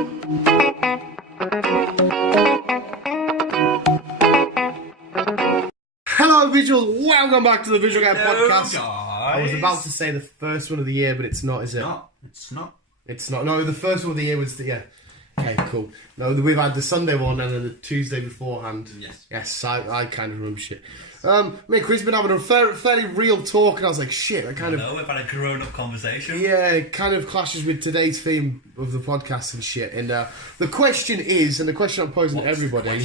Hello, visuals. Welcome back to the Visual Guy Podcast. Guys. I was about to say the first one of the year, but it's not, is it? It's not. It's not. No, the first one of the year was the, yeah. Okay, cool. No, we've had the Sunday one and then the Tuesday beforehand. Yes. Yes, I kind of remember shit. Me and Chris been having a fairly real talk, and I was like, shit, we've had a grown-up conversation. Yeah, it kind of clashes with today's theme of the podcast and shit. And the question is, and the question I'm posing to everybody...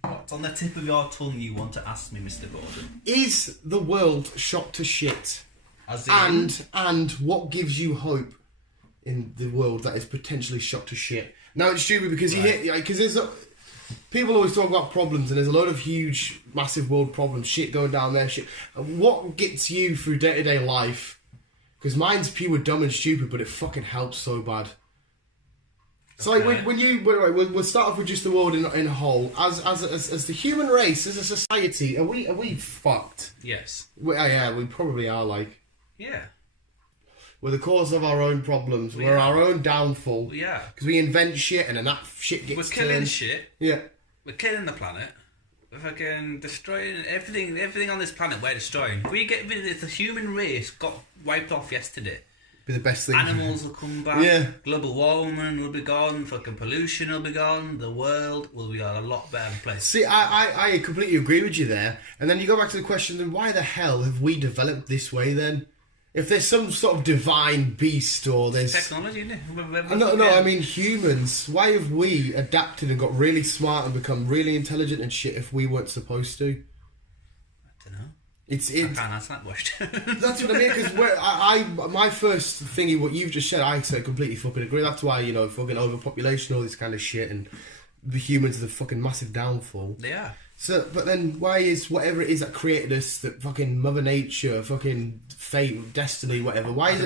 What's on the tip of your tongue you want to ask me, Mr. Gordon? Is the world shot to shit? As in? And what gives you hope in the world that is potentially shot to shit? Now it's stupid because people always talk about problems, and there's a lot of huge, massive world problems, shit going down there, shit. And what gets you through day-to-day life? Because mine's pure dumb and stupid, but it fucking helps so bad. So like we'll start off with just the world in a whole. As the human race, as a society, are we fucked? Yes. Yeah, we probably are. Like, yeah, we're the cause of our own problems. We're our own downfall. Yeah, because we invent shit and then that shit gets. We're killing shit. Yeah, we're killing the planet. We're fucking destroying everything. Everything on this planet we're destroying. We get rid of it. The human race got wiped off yesterday. Be the best thing. Animals will come back. Yeah. Global warming will be gone. Fucking pollution will be gone. The world will be a lot better place. See, I completely agree with you there. And then you go back to the question: then why the hell have we developed this way? Then, if there's some sort of divine beast or there's technology, isn't it? No. I mean humans. Why have we adapted and got really smart and become really intelligent and shit if we weren't supposed to? I can't answer that question. That's what I mean, because my first thingy, what you've just said, I completely fucking agree. That's why, fucking overpopulation, all this kind of shit, and the humans are the fucking massive downfall. They are. So, but then why is whatever it is that created us, that fucking Mother Nature, fucking fate, destiny, whatever, why is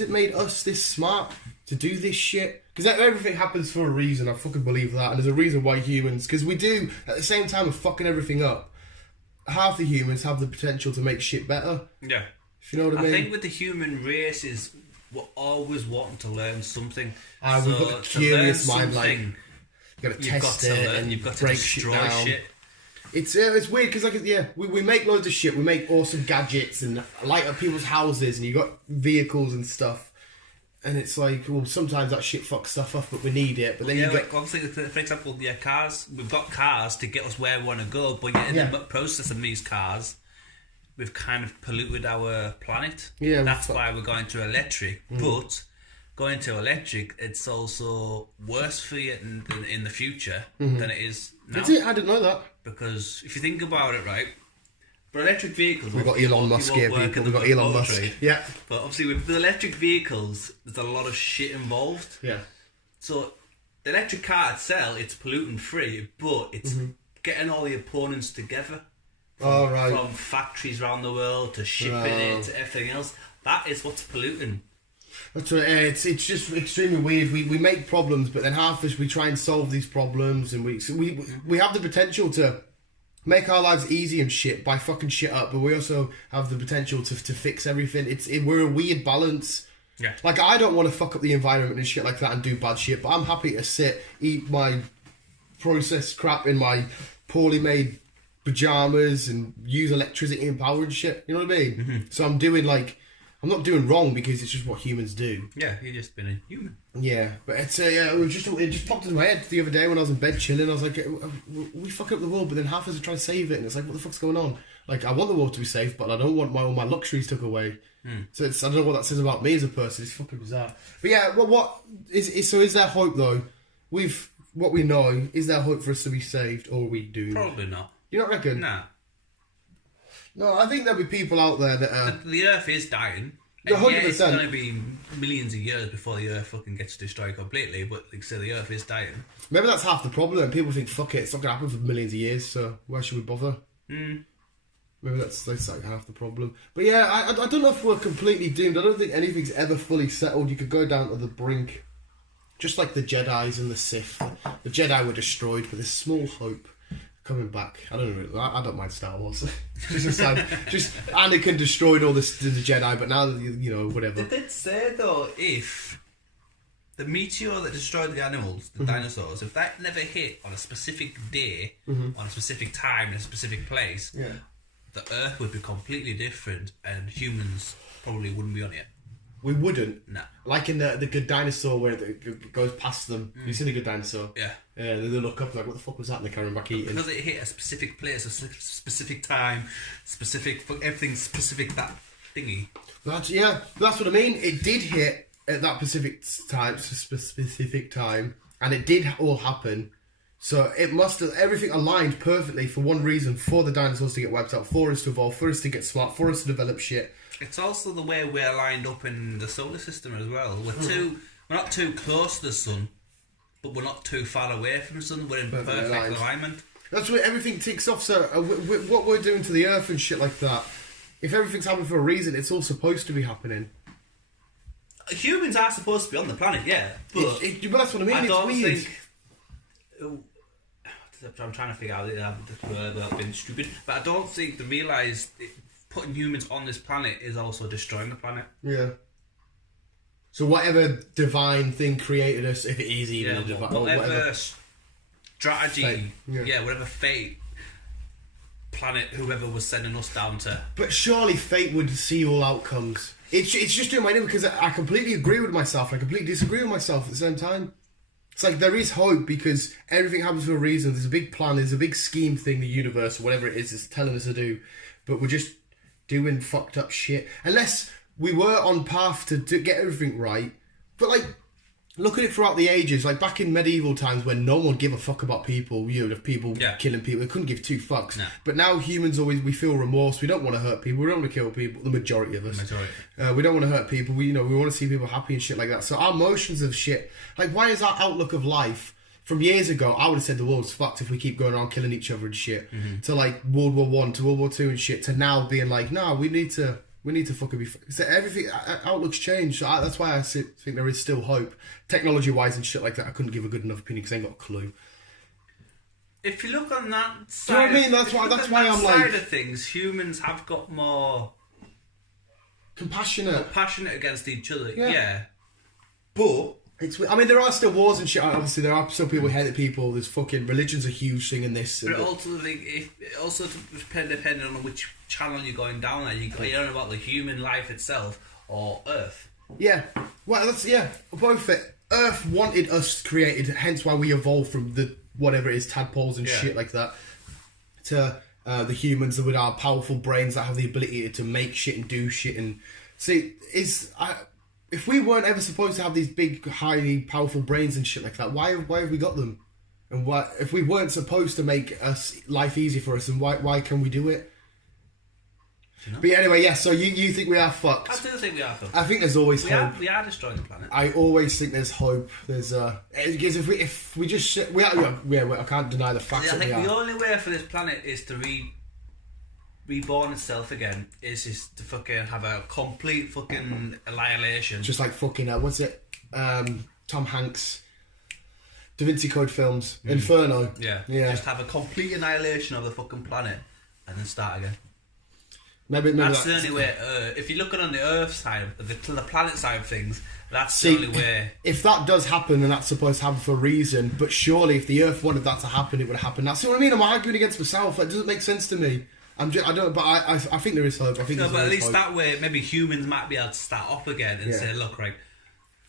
it made us this smart to do this shit? Because everything happens for a reason, I fucking believe that, and there's a reason why humans, because we do, at the same time of fucking everything up, half the humans have the potential to make shit better. Yeah. If you know what I mean? I think with the human race is we're always wanting to learn something. We've got a curious mind, like, you've got to test test it, it and you've got to break destroy shit down. Shit. It's weird because we make loads of shit. We make awesome gadgets and light up people's houses, and you got vehicles and stuff. And it's like, well, sometimes that shit fucks stuff up, but we need it. But then obviously, for example, cars. We've got cars to get us where we want to go, but yet in the process of these cars, we've kind of polluted our planet. Yeah, that's why we're going to electric. But going to electric, it's also worse for you in the future than it is now. Is it? I didn't know that. Because if you think about it, right. For electric vehicles, we've got Elon Musk here, people. We've got Elon Musk. Yeah. But obviously, with the electric vehicles, there's a lot of shit involved. Yeah. So, the electric car itself, it's pollutant free, but it's getting all the opponents together. From factories around the world to shipping it to everything else. That is what's polluting. That's right. It's just extremely weird. We make problems, but then half of us, we try and solve these problems, and we have the potential to make our lives easy and shit by fucking shit up, but we also have the potential to fix everything. We're a weird balance. Yeah. Like, I don't want to fuck up the environment and shit like that and do bad shit, but I'm happy to eat my processed crap in my poorly made pajamas and use electricity and power and shit. You know what I mean? Mm-hmm. So I'm not doing wrong because it's just what humans do. Yeah, you're just being a human. Yeah, but it just popped into my head the other day when I was in bed chilling. I was like, we fucking up the world, but then half of us are trying to save it, and it's like, what the fuck's going on? Like, I want the world to be safe, but I don't want all my luxuries took away. So I don't know what that says about me as a person. It's fucking bizarre. But yeah, is there hope though? What we know, is there hope for us to be saved, or are we doomed? Probably not. You don't reckon? Nah. No, I think there'll be people out there that are... The Earth is dying. 100%. Yeah, it's going to be millions of years before the Earth fucking gets destroyed completely, but like I say, the Earth is dying. Maybe that's half the problem. People think, fuck it, it's not going to happen for millions of years, so why should we bother? Maybe that's like half the problem. But yeah, I don't know if we're completely doomed. I don't think anything's ever fully settled. You could go down to the brink. Just like the Jedis and the Sith. The Jedi were destroyed, but there's small hope coming back. I don't know. I don't mind Star Wars. just Anakin destroyed all the Jedi, but now whatever. They did say though, the meteor that destroyed the animals, the dinosaurs, if that never hit on a specific day, on a specific time, in a specific place, the Earth would be completely different, and humans probably wouldn't be on it. We wouldn't. No. Like in the Good Dinosaur where it goes past them. You've seen the Good Dinosaur? Yeah. Yeah, they look up like, what the fuck was that? And they carry back eating. Because it hit a specific place, a specific time, everything's specific, that thingy. That's what I mean. It did hit at that specific time, and it did all happen. So it must have, everything aligned perfectly for one reason, for the dinosaurs to get wiped out, for us to evolve, for us to get smart, for us to develop shit. It's also the way we're lined up in the solar system as well. We're not too close to the sun, but we're not too far away from the sun. We're in perfect alignment. That's where everything ticks off. So what we're doing to the Earth and shit like that, if everything's happening for a reason, it's all supposed to be happening. Humans are supposed to be on the planet, yeah. But that's what I mean. It's weird. I'm trying to figure out without being stupid, but I don't think they realise putting humans on this planet is also destroying the planet. Yeah. So whatever divine thing created us, if it is even a divine, whatever strategy, whatever fate, planet, whoever was sending us down to. But surely fate would see all outcomes. It's just doing my name because I completely agree with myself. I completely disagree with myself at the same time. It's like there is hope because everything happens for a reason. There's a big plan. There's a big scheme thing. The universe, or whatever it is telling us to do, but we're just doing fucked up shit. Unless we were on path to get everything right. But like, look at it throughout the ages. Like back in medieval times when no one gave a fuck about people, people killing people, they couldn't give two fucks. No. But now humans we feel remorse. We don't want to hurt people. We don't want to kill people. The majority of us. We don't want to hurt people. We want to see people happy and shit like that. So our emotions of shit. Like, why is our outlook of life? From years ago, I would have said the world's fucked if we keep going around killing each other and shit. To like World War I, to World War II and shit. To now being like, no, we need to fucking be... So everything... Outlook's changed. So that's why I think there is still hope. Technology-wise and shit like that, I couldn't give a good enough opinion because I ain't got a clue. If you look on that side... Do you know what I mean? That's why I'm like... side of things, humans have got more... Compassionate against each other. Yeah. But... there are still wars and shit. Obviously, there are still people who hate people. There's fucking... Religion's a huge thing in this. But it also depending on which channel you're going down at. You don't know about the human life itself or Earth. Yeah. Well, both it. Earth wanted us created, hence why we evolved from the whatever it is, tadpoles and shit like that, to the humans with our powerful brains that have the ability to make shit and do shit. And see, if we weren't ever supposed to have these big, highly powerful brains and shit like that, why have we got them? And why, if we weren't supposed to make life easy for us, then why can we do it? But anyway, so you think we are fucked? I do think we are fucked. I think there's always hope. We are destroying the planet. I always think there's hope. There's because if we just I can't deny the fact that we are. I think the only way for this planet is to reborn itself again. Is to fucking have a complete fucking annihilation. Just like fucking what's it? Tom Hanks. Da Vinci Code films. Inferno. Yeah. Just have a complete annihilation of the fucking planet and then start again. Maybe that's the only way. If you're looking on the Earth side, the planet side of things, that's the only way. If that does happen, then that's supposed to happen for a reason. But surely, if the Earth wanted that to happen, it would happen. That's what I mean. I'm arguing against myself. That doesn't make sense to me. I think there is hope. I think. No, but at least that way, maybe humans might be able to start up again and say, "Look, right,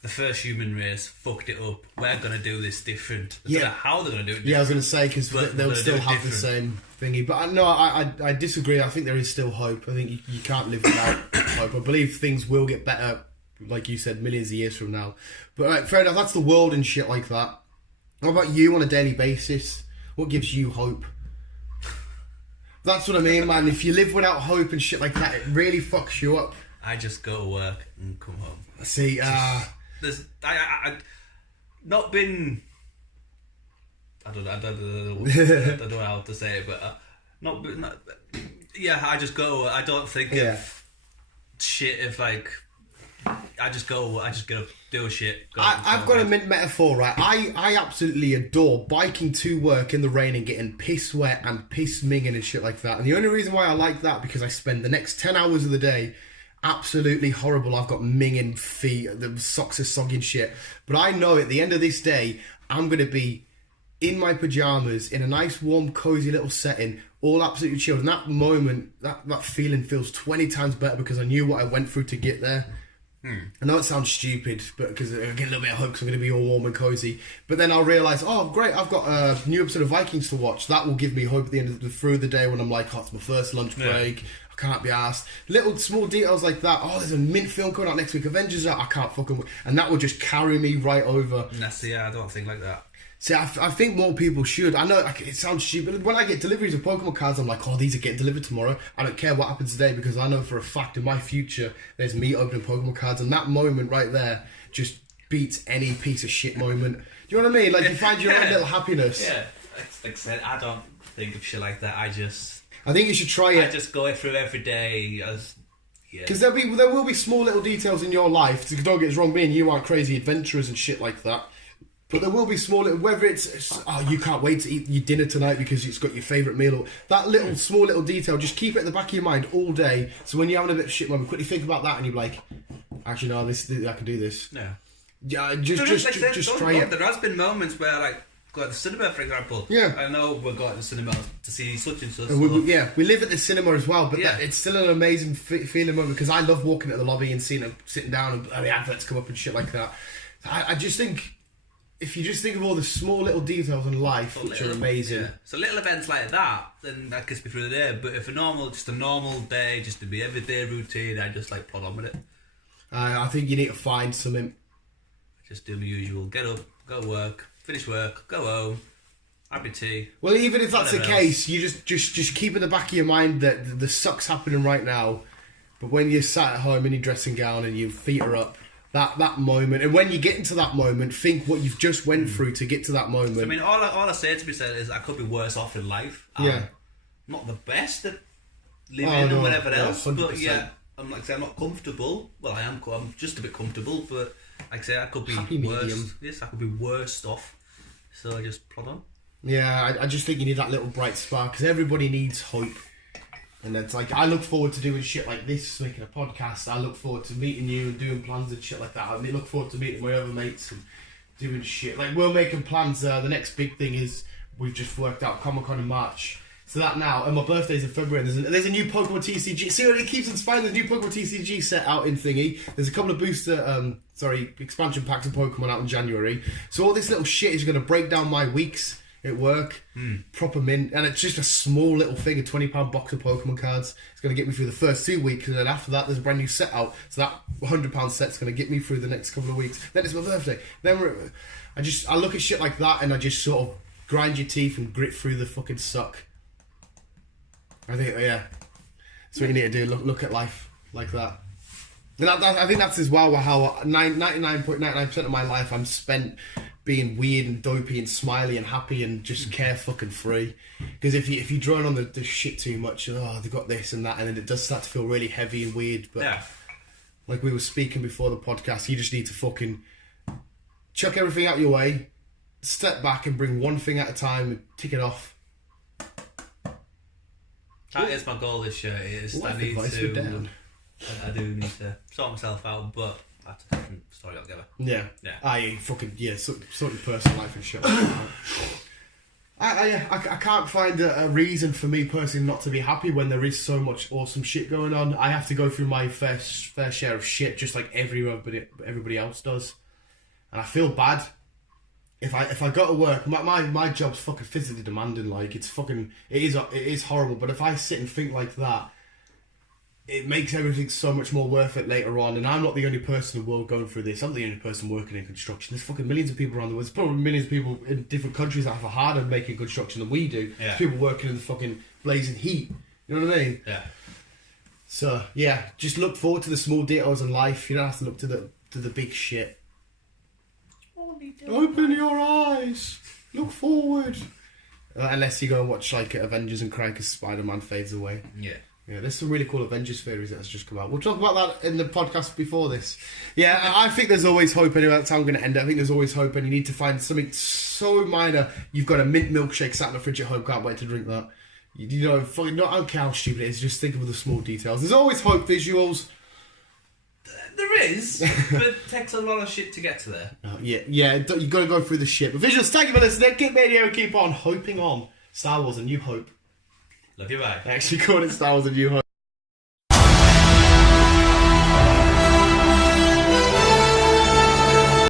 the first human race fucked it up. We're going to do this different." I don't know how they're going to do it. Yeah, I was going to say because they'll still have the same thingy. But no, I disagree. I think there is still hope. I think you can't live without hope. I believe things will get better, like you said, millions of years from now. But fair enough. That's the world and shit like that. What about you on a daily basis? What gives you hope? That's what I mean, man. If you live without hope and shit like that, it really fucks you up. I just go to work and come home. See, there's not been. I don't know how to say it, but not. I just go. I don't think of shit. If like, I just go. I just go do a shit. I've got a metaphor, right? I absolutely adore biking to work in the rain and getting piss wet and piss minging and shit like that. And the only reason why I like that because I spend the next 10 hours of the day absolutely horrible. I've got minging feet, the socks are soggy and shit. But I know at the end of this day, I'm going to be in my pyjamas, in a nice, warm, cozy little setting, all absolutely chilled. And that moment, that feeling feels 20 times better because I knew what I went through to get there. I know it sounds stupid, but because I get a little bit of hope because I'm going to be all warm and cozy. But then I'll realise, oh great, I've got a new episode of Vikings to watch. That will give me hope at the end of through the day when I'm like, oh, it's my first lunch break. I can't be asked. Little small details like that. Oh, there's a mint film coming out next week. Avengers out. I can't fucking. And that will just carry me right over. I don't think like that. See, I think more people should. I know it sounds stupid. When I get deliveries of Pokemon cards, I'm like, oh, these are getting delivered tomorrow. I don't care what happens today because I know for a fact in my future there's me opening Pokemon cards, and that moment right there just beats any piece of shit moment. Do you know what I mean? Like, you find your own little happiness. Yeah, like I said, I don't think of shit like that. I think you should try it. I just go through every day as... Because there will be small little details in your life. Don't get us wrong, me and you aren't crazy adventurers and shit like that. But there will be small little, whether it's oh, you can't wait to eat your dinner tonight because it's got your favourite meal, or that little small little detail, just keep it at the back of your mind all day. So when you're having a bit of shit moment, quickly think about that and you're like, actually no, I can do this. Yeah, just try it. There has been moments where like go to the cinema, for example. Yeah, I know we're going to the cinema to see such and such. We live at the cinema as well, but it's still an amazing feeling moment because I love walking at the lobby and seeing them sitting down and the adverts come up and shit like that. I just think. If you just think of all the small little details in life, which are amazing. So little events like that, then that gets me through the day. But if just a normal day, just to be everyday routine, I just like plod on with it. I think you need to find something. Just do the usual. Get up, go work, finish work, go home, have your tea. Well, even if that's the case, you just keep in the back of your mind that the suck's happening right now. But when you're sat at home in your dressing gown and your feet are up, that moment, and when you get into that moment, think what you've just went through to get to that moment. So, I mean, all I say to myself is I could be worse off in life. I'm not the best at living and whatever else, 100%. But I'm like I say, I'm not comfortable. Well, I am. I'm just a bit comfortable, but like I say, I could be worse. Medium. Yes, I could be worse off. So I just plod on. Yeah, I just think you need that little bright spark because everybody needs hope. And it's like, I look forward to doing shit like this, making a podcast. I look forward to meeting you and doing plans and shit like that. I look forward to meeting my other mates and doing shit. Like, we're making plans. The next big thing is we've just worked out Comic-Con in March. So that now, and my birthday's in February, and there's a new Pokemon TCG. See, it keeps inspiring. There's a new Pokemon TCG set out in Thingy. There's a couple of expansion packs of Pokemon out in January. So all this little shit is going to break down my weeks at work, proper mint, and it's just a small little thing, a £20 box of Pokemon cards. It's going to get me through the first 2 weeks, and then after that there's a brand new set out, so that £100 set's going to get me through the next couple of weeks. Then it's my birthday. Then I look at shit like that and I just sort of grind your teeth and grit through the fucking suck. I think, that's what you need to do, look at life like that. And I think that's as well how 99.99% of my life I'm spent being weird and dopey and smiley and happy and just care fucking free. Because if you drone on the shit too much, they've got this and that, and then it does start to feel really heavy and weird. But like we were speaking before the podcast, you just need to fucking chuck everything out your way, step back and bring one thing at a time and tick it off. That is my goal this year. I do need to sort myself out, but that's a different story altogether. Sort of personal life and shit. I can't find a reason for me personally not to be happy when there is so much awesome shit going on. I have to go through my fair share of shit, just like everybody else does, and I feel bad. If I go to work, my job's fucking physically demanding. Like it is horrible. But if I sit and think like that, it makes everything so much more worth it later on. And I'm not the only person in the world going through this. I'm the only person working in construction. There's fucking millions of people around the world. There's probably millions of people in different countries that have a harder making construction than we do. Yeah. There's people working in the fucking blazing heat. You know what I mean? Yeah. So just look forward to the small details in life. You don't have to look to the big shit. Open your eyes. Look forward. Unless you go and watch like Avengers and cry because Spider-Man fades away. Yeah. Yeah, there's some really cool Avengers theories that has just come out. We'll talk about that in the podcast before this. Yeah, I think there's always hope anyway. That's how I'm going to end it. I think there's always hope, and you need to find something so minor. You've got a mint milkshake sat in the fridge at home. Can't wait to drink that. I don't care how stupid it is. Just think of the small details. There's always hope. Visuals. There is, but it takes a lot of shit to get to there. Oh, yeah, you've got to go through the shit. But Visuals, thank you for listening. Keep radio, keep on hoping on. Star Wars: A New Hope. Love you, bye. I actually called it Star Wars: A New Hope.